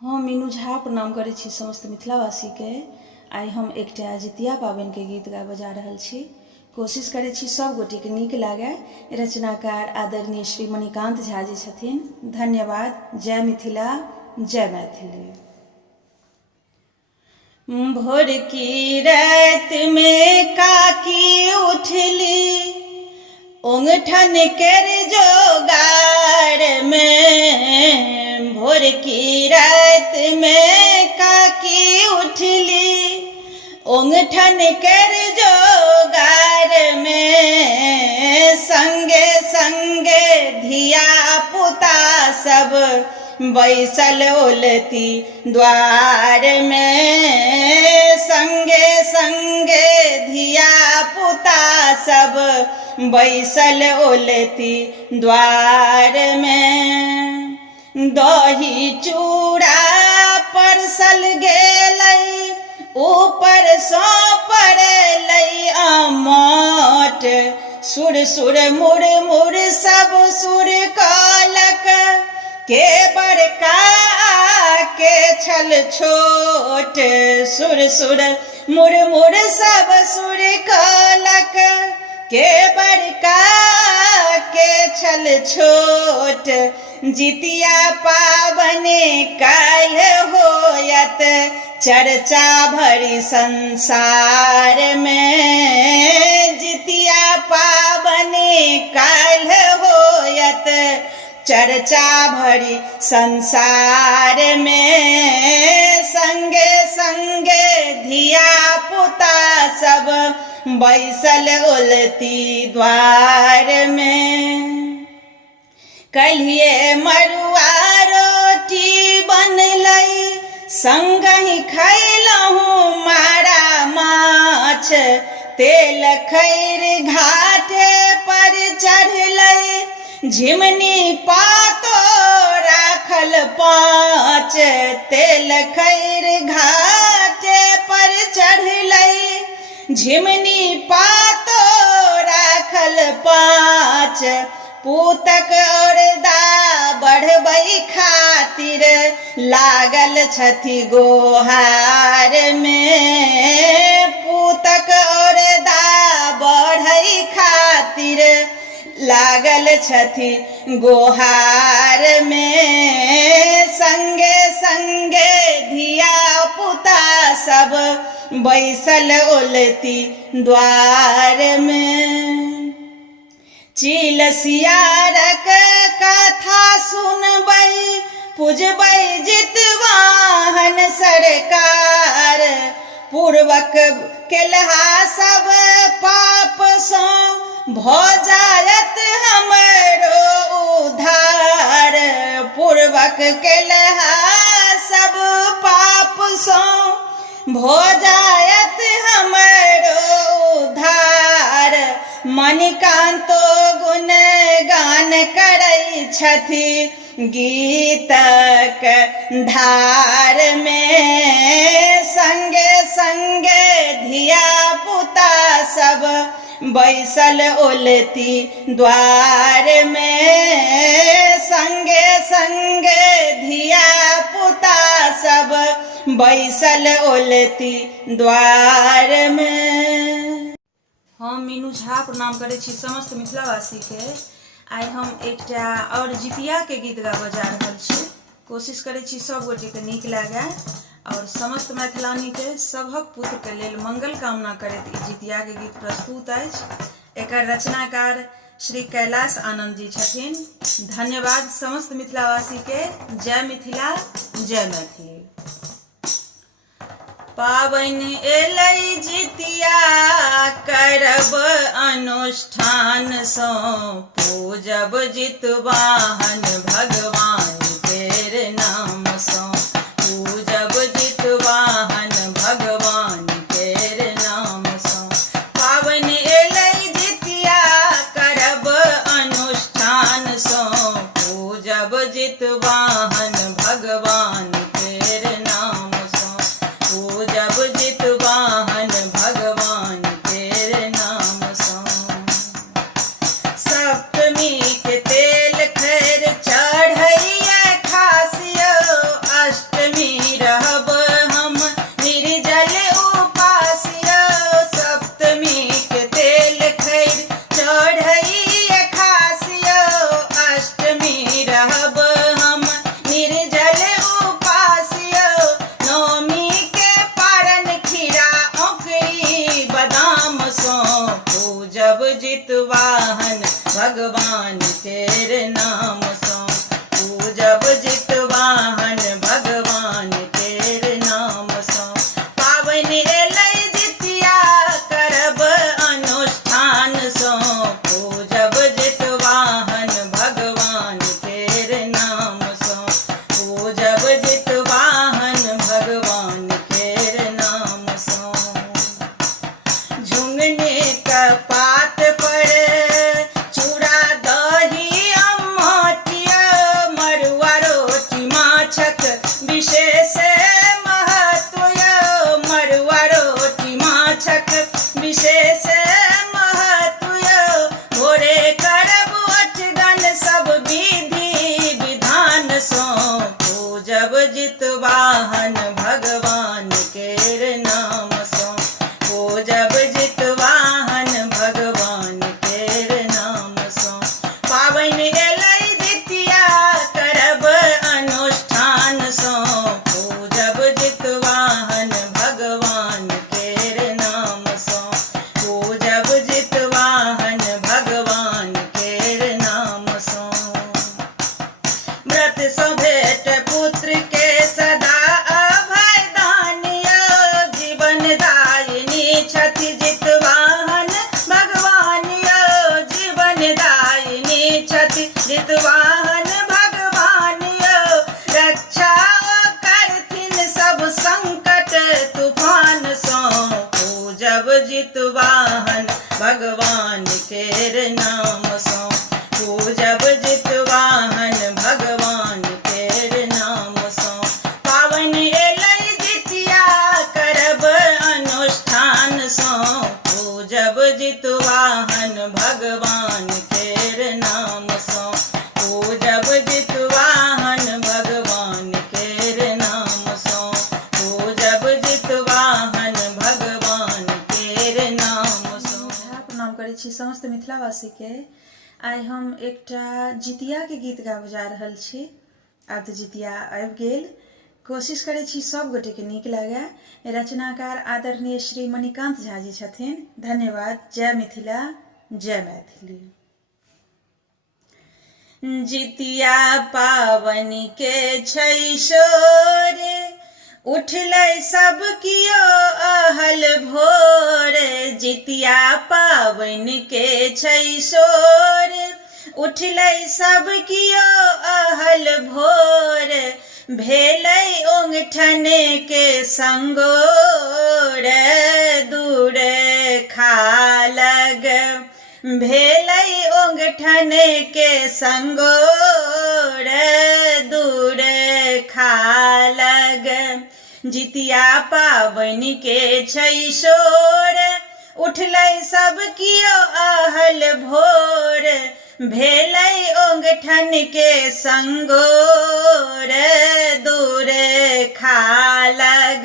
हम मीनू झा प्रणाम करै छी समस्त मिथिलावासी के। आइ हम एकटा जितिया पाबनि के गीत गाबऽ जा रहल छी। कोशिश करै छी सब गोटे के नीक लागे। रचनाकार आदरणीय श्री मणिकांत झा जी छथिन। धन्यवाद। जय मिथिला, जय मैथिली। भोर की रात में काकी उठली, ओंगठन कर जोगार में। भोर की रात में काकी उठली, ओंगठन कर जोगार में। संगे संगे धिया पुता सब बैसल ओलती द्वार में। संगे संगे धिया पुता सब बैसल ओलती द्वार में। दही चूड़ा परसल गेलै, ऊपर सो पड़लै आमट। सुर सुर मुड़ मुड़ सब सुर कहलक, के बड़का के छल छोट। सुर सुर मुड़ मुड़ सब सुर कहलक, के बड़का के छल छोट। जितिया पाबनि काल्हि होयत, चर्चा भरी संसार में। जितिया पाबनि काल्हि होयत, चर्चा भरी संसार में। संगे संगे धिया पुता सब बैसल ओलती द्वार में। कल्हिए मड़ुआ रोटी बनलै, संगहि खैलहुँ मारा माछ। तेल खैर घाटे पर चढ़लै, झिमनी पातो राखल 5। तेल खैर घाटे पर चढ़लै, झिमनी पातो राखल 5। पूतक और दा बढ़बै खातिर लागल छथि गोहार में। पूतक और दा बढ़ै खातिर लागल छथि गोहार में। संगे संगे धिया पुता सब बैसल ओलती द्वार में। चील सियारक कथा सुनबै, पूजबै जितवाहन सरकार। पूर्वक केलहा सब पाप सँ भऽ जायत हमरो उद्धार। पूर्वक केलहा सब पाप सँ भऽ जायत हमरो उद्धार। मणिकांतो गुणगान करै छथि गीतक धार में। संगे संगे धिया पुता सब बैसल ओलती द्वार में। संगे संगे धिया पुता सब बैसल ओलती द्वार में। हम मीनू झा प्रणाम करै छी समस्त मिथिलावासी के। आइ हम एकटा और जितिया के गीत गाबऽ जा रहल छी। कोशिश करै छी सब गोटे के नीक लागे और समस्त मैथिलानी के सभक पुत्र के लेल मंगल कामना करैत ई जितिया के गीत प्रस्तुत अछि। एकर रचनाकार श्री कैलाश आनंद जी छथिन। धन्यवाद समस्त मिथिलावासी के। जय मिथिला, जय मैथिली। पाबनि एलै जितिया, करब अनुष्ठान सँ। पूजब जितवाहन भगवान केर नाम सँ। पूजब जितवाहन भगवान केर नाम सँ। पाबनि एलै जितिया, करब अनुष्ठान सँ। पूजब जितवाहन भगवान केर नाम सँ। पूजब जितवाहन भगवान केर नाम सँ। सप्तमी के तेल खैर चढ़ैया खासियो, अष्टमी भेट पुत्र के सदा अभय दानियो जीवन दायिनी छथि जितवाहन भगवान यो जीवन दायिनी छथि जितवाहन भगवान यो रक्षा करथिन सब संकट तूफान सो पूजब जितवाहन भगवान केर नाम सो पूजब जितवाहन भगवान केर नाम सो पावन एलै जितिया करब अनुष्ठान सो पूजब जितवाहन भगवान केर नाम सो पूजब जितवाहन भगवान केर नाम सो पूजब जितवाहन भगवान केर नाम सो। प्रणाम करै छी समस्त मिथिलावासी के। आइ हम एकटा जितिया के गीत गा बजा रहल छी। आब तऽ जितिया आबि गेल। कोशिश करै छी सब गोटे के नीक लागे। रचनाकार आदरणीय श्री मणिकांत झा जी छथिन। धन्यवाद। जय मिथिला जय मैथिली। जितिया पावनि के छै शोर उठलै सब कियो अहल भोर जितिया पावनि के छै शोर उठलै सब कियो अहल भोर भेलै ओंगठन के संगोर दूर खालग भेलै ओंगठन के संगोर दूर खालग जितिया पावनि के छै शोर उठलै सब कियो अहल भोर भेलै ओंगठन के संगोर दूर खालग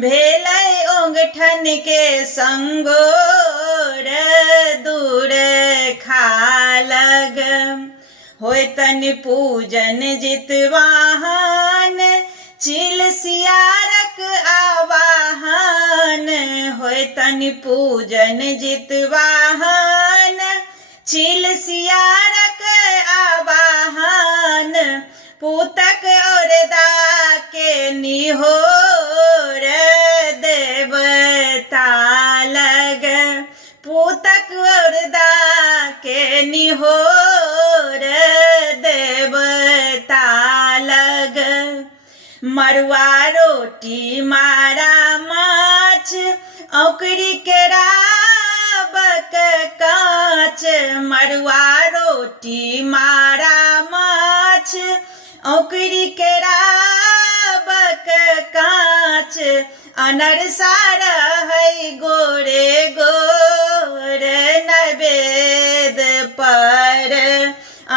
भेलै ओंगठन के संगोर दूर खालग होय तनि पूजन जितवाहन चिल सियारक आवाहन होय तनि पूजन जितवाहन चिल सियारक आवाहन पूतक औरदा के निहोर देवता लग पूतक औरदा के निहोर देवता लग मरुआ रोटी मारा माछ औकरी के राबक काँच मरुआ रोटी मारा माछ औकरी के राबक काँच अनरसा रहै गोरे गोर नैवेद पर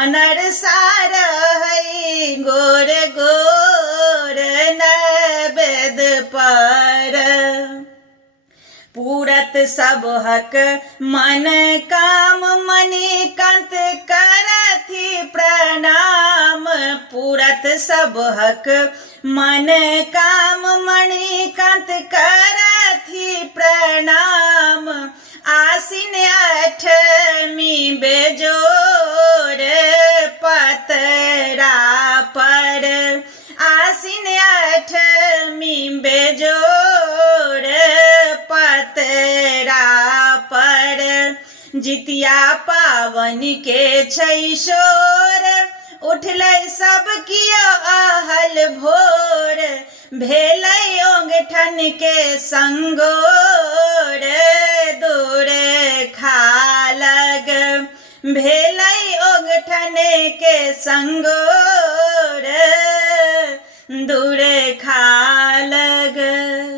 अनरसा रहै गोर गोर नैवेद पर पूरत सबहक मन काम मणिकांत करथि प्रणाम पूरत सबहक मन काम मणिकांत करथि प्रणाम आसिन अठमी बेजोर पतरा पर आसिन अठमी बेजोर पतरा पर जितिया पावनि के छै शोर उठलै सब कियो अहल भोर भेलै ओंगठन के संगोर दूर खालग भेलै ओंगठन के संगोर दूर खा